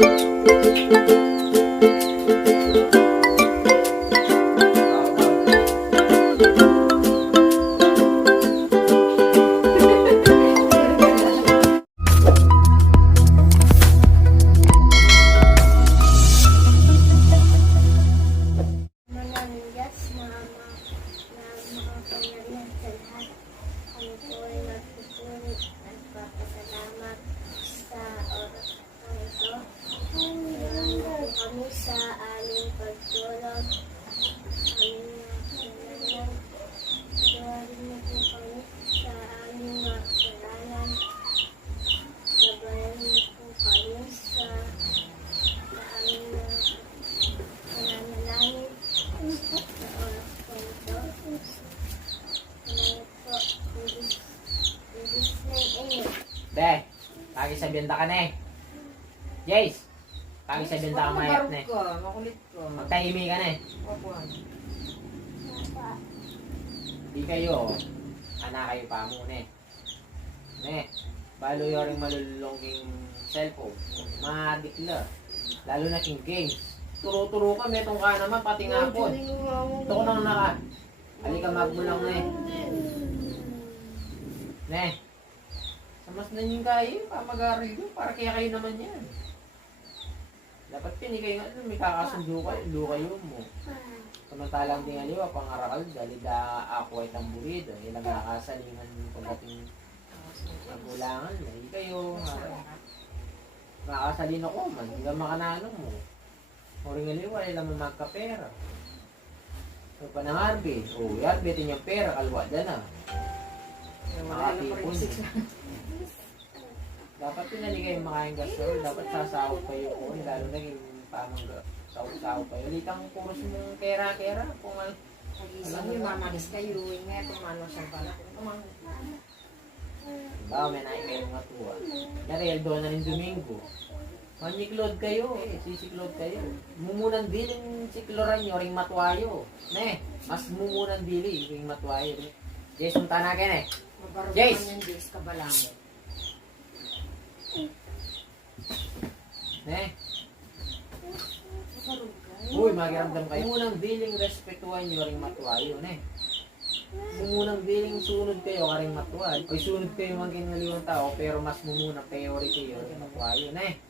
Maraming kami sa aming pagtulog. Aming mga kasalanan. Patawarin mo po kami sa aming mga kasalanan. Gabayan mo po kami sa sa aming mga pananalangin. Sa oras po ito. Salamat po. In this- in this name, amen. Be, pagi sa benda ka na eh. Jace, pagi sa ka mayat na eh. ka, makulit ka. Magtahimi ka na eh. Opo. Di kayo, anak kayo pa muna eh. Ne, balo yung rin malulungking cellphone. Madikla. Lalo na king games. Turo-turo ka, metong ka naman, pati nga po. Ito ko nang naka. Halika magbulang na eh. Ne, samas na yung kayo, pamag-aaral yun, para kaya kayo naman yan. Dapat pini kayo nga, may kakasundo kayo, do kayo mo. Samantalang di nga liwa, pangarakal, dali da ako ay tamburido, ilang nakasalingan pagdating magulangan, hindi kayo, makasalino ko man, hindi ka makanano mo. Moring nga liwa, ilang magkapera. So pa ng Arbe, o yan, betin yung pera, kalwa na. Makatipon. Dapat pinali kayo makain gasol, dapat sasahod kayo ko, lalo na yung pamang sahod-sahod kayo. Litang kuros mong kera-kera, kung ano. Alam mo, mamalis kayo. Nga, tumano siya pala. Tumano. Ba, may naik kayo mga tuwa. Narel doon na rin Domingo. Manyiklod kayo, eh, sisiklod kayo. Mumunan diling sikloran nyo, ring matuwayo. Ne, mas mumunan dili, ring matuwayo. Jason tanakin eh. Mabarugan Jace! yan, Jace, kabalamo. Ne, uy, magiramdam kayo. Munang diling respetuhan nyo, ring matuwayo, ne. Mumunang diling sunod kayo, karing matuway. O sunod kayo mang kinaliwang tao, pero mas mumunang priority kayo, ring matuwayo, ne.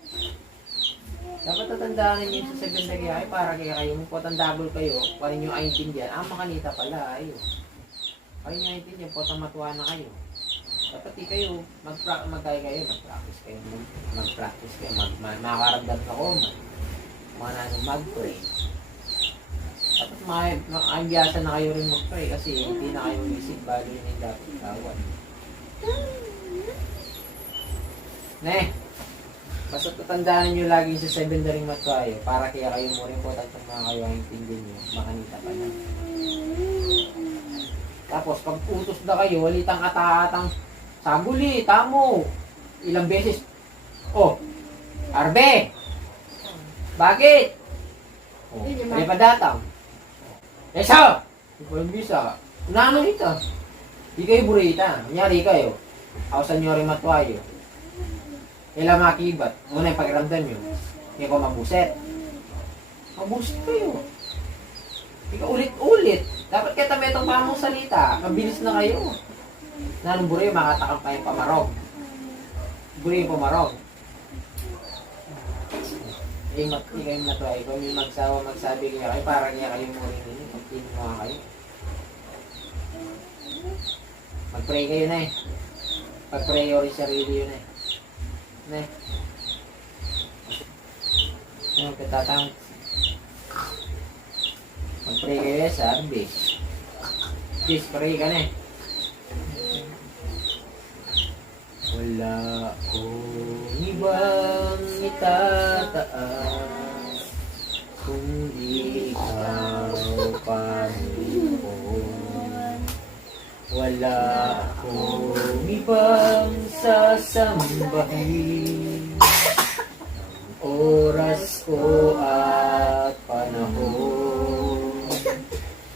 Dapat tatandaan ninyo sa lagi ay para kaya kayo mo potandabol kayo, para nyo aintindihan. Ah, makanita pala, ayo. Para nyo aintindihan, potang matuwa na kayo. Dapat di kayo, mag-pra- mag-kaya kayo, mag-practice kayo, mag- mag-practice kayo, mag mag makaramdam na ko, mag mga nanong mag-pray. Dapat ma- makambiyasan na kayo rin mag-pray kasi hindi na kayo isip balo yun yung dapat kawan. Ne, basta tatandaan nyo lagi sa seven na matwayo para kaya kayo mo rin po tatang mga kayo ang intindi nyo, makanita pa na. Tapos pag utos na kayo, walitang kataatang saguli, tamo. Ilang beses. Oh, Arbe! Bakit? Oh, may padatang. Esa! Hindi ko bisa. Unano ito? Di kayo burita. Kunyari kayo. Ako sa inyo rin matwayo. Ilang makibat. Una yung pakiramdam nyo. Hindi ko mabuset. Mabuset kayo. Ika ulit-ulit. Dapat kaya tabi itong pamong salita. Mabilis na kayo. Nanong buri, makatakang pa yung pamarog. Buri pamarog. Eh, mag kayo na to ay kung may magsawa magsabi kaya kayo, para kaya kayo mo rin yun. Pag mo kayo. Mag-pray kayo na eh. Pag-pray yung sarili yun eh. Na eh. Yung katatang Mag-pray kayo sa Arbis. Bis, pray ka na eh. Wala akong ibang itataas kundi ikaw, Panginoon. Wala akong ibang sasambahin. Ang oras ko at panahon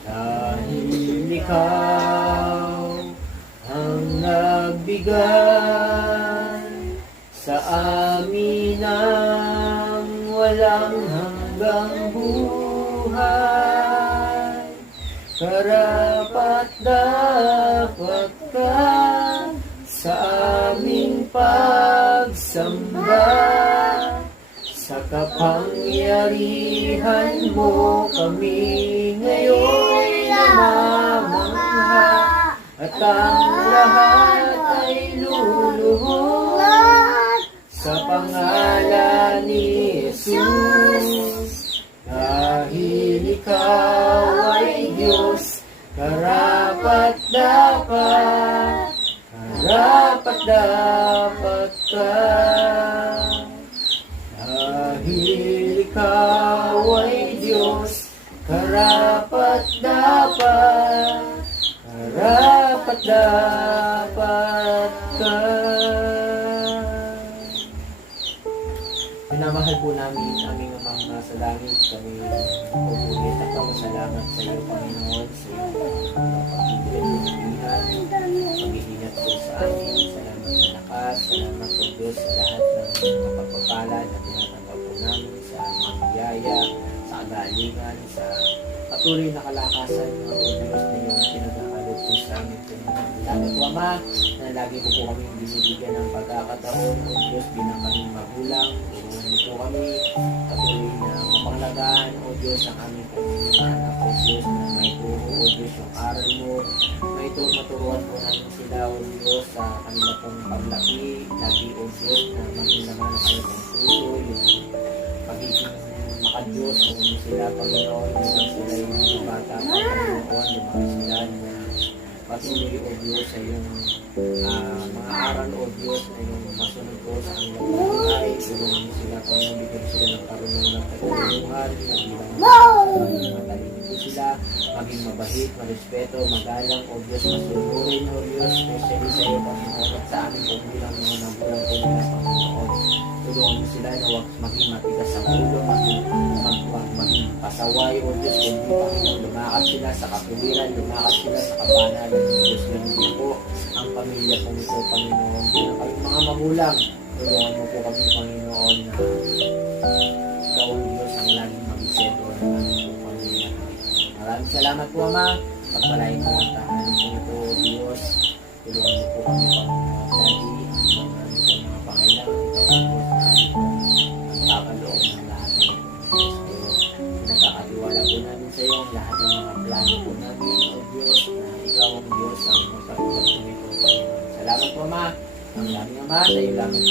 dahil ikaw ang nagbigay sa amin ng walang hanggang buhay. Karapat dapat ka sa aming pagsamba. Sa kapangyarihan mo kami ngayon namamangha at ang lahat ay luluhod sa pangalan ni Jesus. Dahil ikaw ay Diyos, karapat dapat, karapat dapat Minamahal po namin aming amang nasa langit. Kami pupulit at salamat sa iyo, Panginoon, sa iyong pag-ibig at pag-iingat po sa amin. Salamat sa lakas. Salamat po Diyos sa lahat ng mga pagpapala na tinatanggap po namin sa mga biyaya, sa kagalingan, sa patuloy na kalakasan ng po Diyos na yung pinagkakalog po sa amin. Panginoon. Salamat po Ama na lagi po po kami binibigyan ng pagkakataon o Diyos bilang magulang. Tulungan niyo po kami patuloy na mapanglagaan o Diyos ang aming pagmamahanak o Diyos na may turo o Diyos yung aral mo. May turo maturuan po namin sila o Diyos sa kanila pong paglaki. Lagi o Diyos na maging naman ang kanilang puso yung pagiging makadiyos kung sila Panginoon bilang sila yung mga bata Panginoon lumaki sila na patuloy o Diyos sa iyong ah, mga aral o Diyos na yung masunod ko sa kanilang buhay. Tulungan mo sila Panginoon bigyan sila ng karunungan at katulungan na bilang matalino po sila maging mabahit, marespeto, magalang o Diyos masunurin o Diyos especially sa iyo Panginoon at sa amin kung bilang mga nabulang po nila Panginoon tulungan mo sila na huwag maging matigas sa ulo, maging, mag, mag, maging pasaway o Diyos, kundi Panginoon, lumakad sila sa kapuliran, lumakad sila sa kabanalan ng Diyos. Ganun po ang pamilya po nito, Panginoon. Kami mga magulang, tulungan mo po kami, Panginoon, na ikaw ang Diyos ang laging mag-iseto ng aming po pamilya. Maraming salamat po, Ama. Pagpalain mo ang tahanan po ito, Diyos. Tulungan mo po kami, Panginoon, lagi ang mga pangailangan. Sa iyo ang lahat ng mga plano po namin, O Diyos, na ikaw ang Diyos ang magpapaloob po. Salamat po, Ama. Ang laming Ama, sa iyo lamang